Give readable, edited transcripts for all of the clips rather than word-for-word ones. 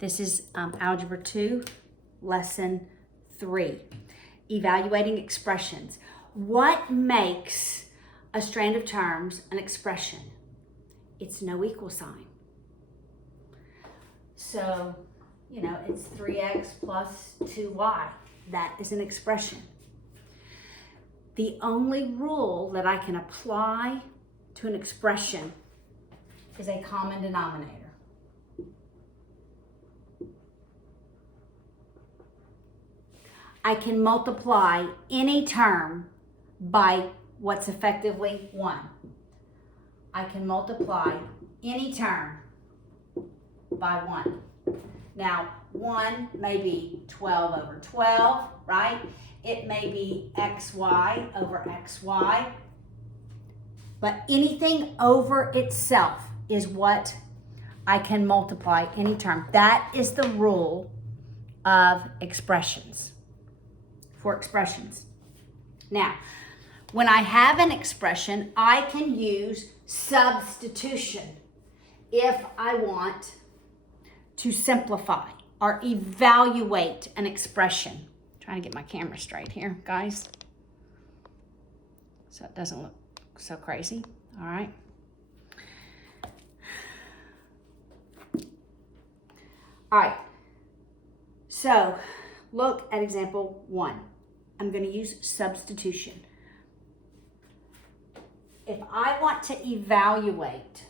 This is Algebra 2, Lesson 3, Evaluating Expressions. What makes a strand of terms an expression? It's no equal sign. So, it's 3x plus 2y. That is an expression. The only rule that I can apply to an expression is a common denominator. I can multiply any term by what's effectively 1. I can multiply any term by 1. Now, 1 may be 12 over 12, right? It may be xy over xy. But anything over itself is what I can multiply any term. That is the rule of expressions. For expressions. Now, when I have an expression, I can use substitution if I want to simplify or evaluate an expression. I'm trying to get my camera straight here, guys, so it doesn't look so crazy. All right. All right. So look at example 1. I'm going to use substitution. If I want to evaluate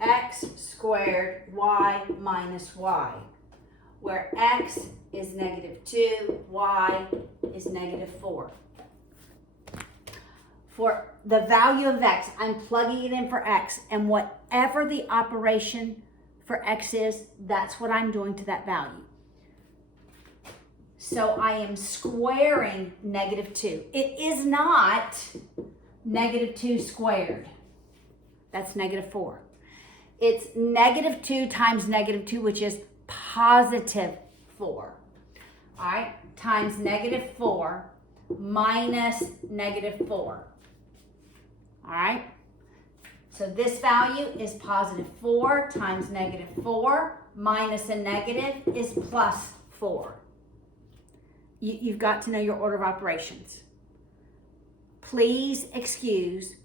x squared y minus y, where x is -2, y is -4. For the value of x, I'm plugging it in for x, and whatever the operation for x is, that's what I'm doing to that value. So I am squaring -2. It is not -2 squared. That's -4. It's -2 times -2, which is +4. All right, times -4 minus -4. All right. So this value is +4 times -4 minus a negative is +4. You've got to know your order of operations. Please excuse,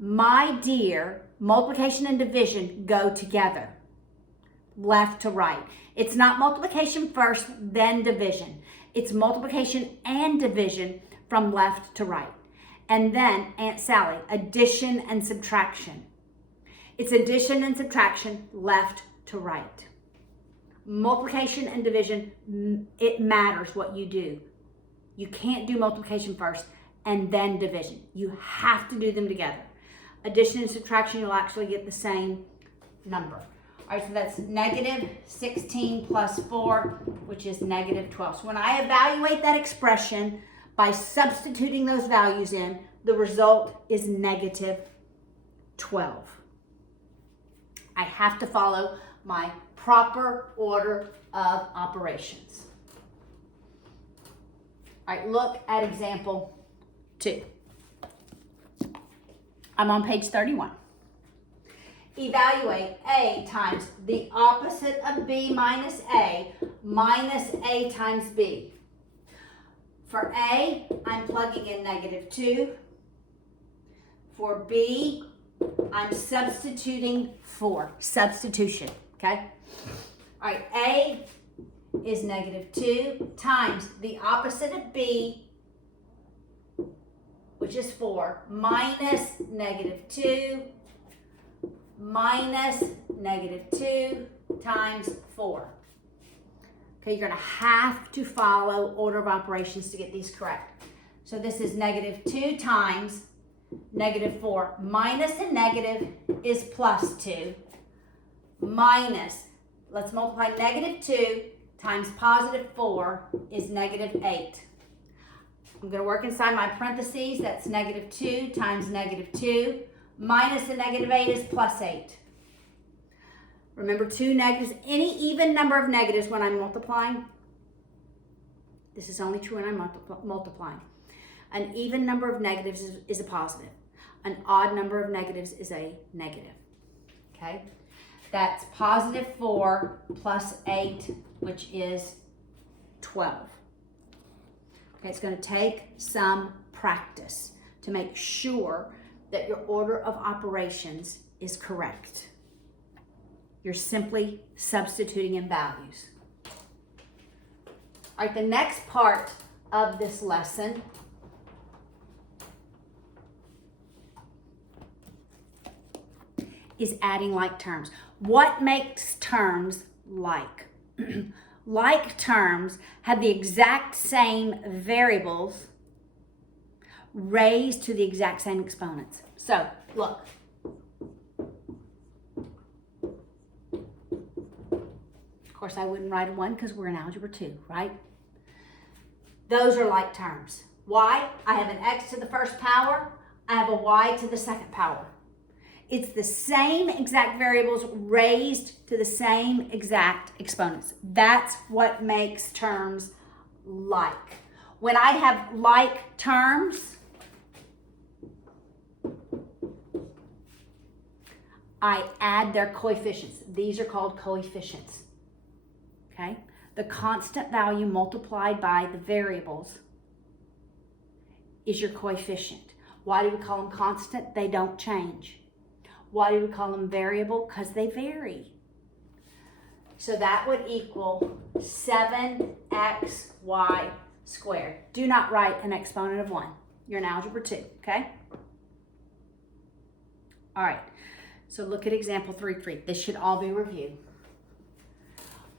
my dear, multiplication and division go together, left to right. It's not multiplication first, then division. It's multiplication and division from left to right. And then, Aunt Sally, addition and subtraction. It's addition and subtraction, left to right. Multiplication and division, it matters what you do. You can't do multiplication first and then division. You have to do them together. Addition and subtraction, you'll actually get the same number. All right, so that's -16 plus 4, which is -12. So when I evaluate that expression, by substituting those values in, the result is -12. I have to follow my proper order of operations. All right, look at example 2. I'm on page 31. Evaluate A times the opposite of B minus A times B. For A, I'm plugging in -2. For B, I'm substituting 4. Substitution, okay? All right, A is -2 times the opposite of B, which is 4, minus -2 minus -2 times 4. Okay, you're going to have to follow order of operations to get these correct. So this is -2 times -4 minus a negative is +2 minus, let's multiply -2 times +4 is -8. I'm going to work inside my parentheses. That's -2 times -2 minus a -8 is +8. Remember, 2 negatives, any even number of negatives when I'm multiplying. This is only true when I'm multiplying. An even number of negatives is a positive. An odd number of negatives is a negative. Okay? That's positive 4 plus 8, which is 12. Okay, it's going to take some practice to make sure that your order of operations is correct. You're simply substituting in values. All right, the next part of this lesson is adding like terms. What makes terms like? Like terms have the exact same variables raised to the exact same exponents. So, look. Of course, I wouldn't write a 1 because we're in Algebra 2, right? Those are like terms. Why? I have an x to the first power. I have a y to the second power. It's the same exact variables raised to the same exact exponents. That's what makes terms like. When I have like terms, I add their coefficients. These are called coefficients. Okay? The constant value multiplied by the variables is your coefficient. Why do we call them constant? They don't change. Why do we call them variable? Because they vary. So that would equal 7xy squared. Do not write an exponent of 1. You're in Algebra 2, okay? All right, so look at example 3.3. This should all be reviewed.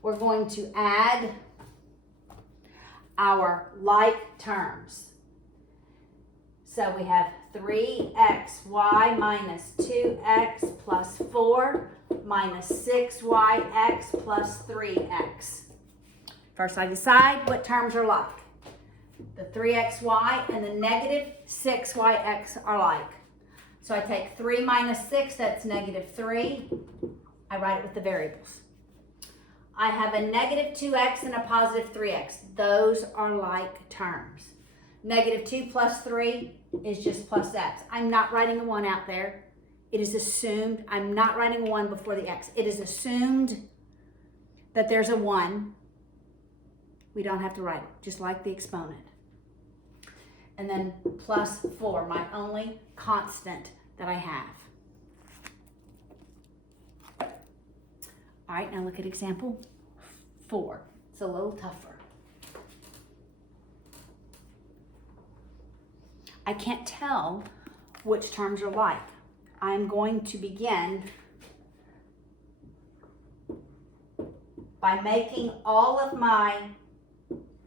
We're going to add our like terms. So we have 3xy minus 2x plus 4 minus 6yx plus 3x. First, I decide what terms are like. The 3xy and the negative 6yx are like. So I take 3 minus 6, that's negative 3. I write it with the variables. I have a negative 2x and a positive 3x. Those are like terms. Negative 2 plus 3 is just plus x. I'm not writing a 1 out there. It is assumed. I'm not writing a 1 before the x. It is assumed that there's a 1. We don't have to write it, just like the exponent. And then plus 4, my only constant that I have. All right, now look at example 4. It's a little tougher. I can't tell which terms are like. I'm going to begin by making all of my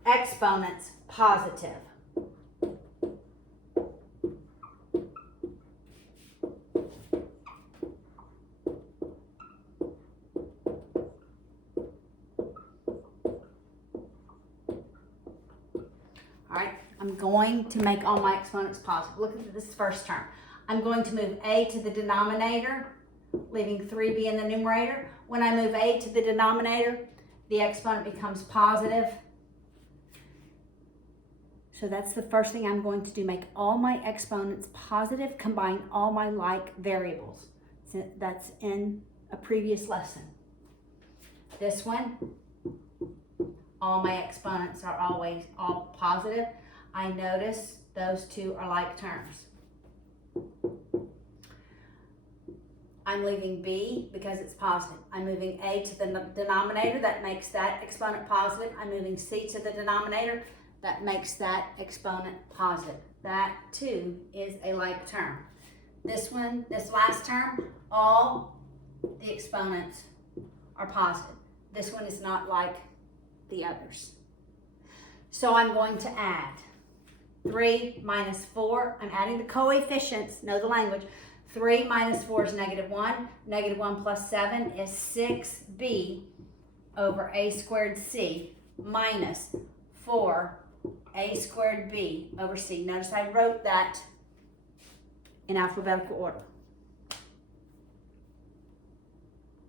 exponents positive. I'm going to make all my exponents positive. Look at this first term. I'm going to move a to the denominator, leaving 3b in the numerator. When I move a to the denominator, the exponent becomes positive. So that's the first thing I'm going to do, make all my exponents positive, combine all my like variables. So that's in a previous lesson. This one, all my exponents are always all positive. I notice those two are like terms. I'm leaving b because it's positive. I'm moving a to the denominator, that makes that exponent positive. I'm moving c to the denominator, that makes that exponent positive. That too is a like term. This one, this last term, all the exponents are positive. This one is not like the others. So I'm going to add 3 minus 4, I'm adding the coefficients, know the language. 3 minus 4 is negative 1. Negative 1 plus 7 is 6b over a squared c minus 4a squared b over c. Notice I wrote that in alphabetical order.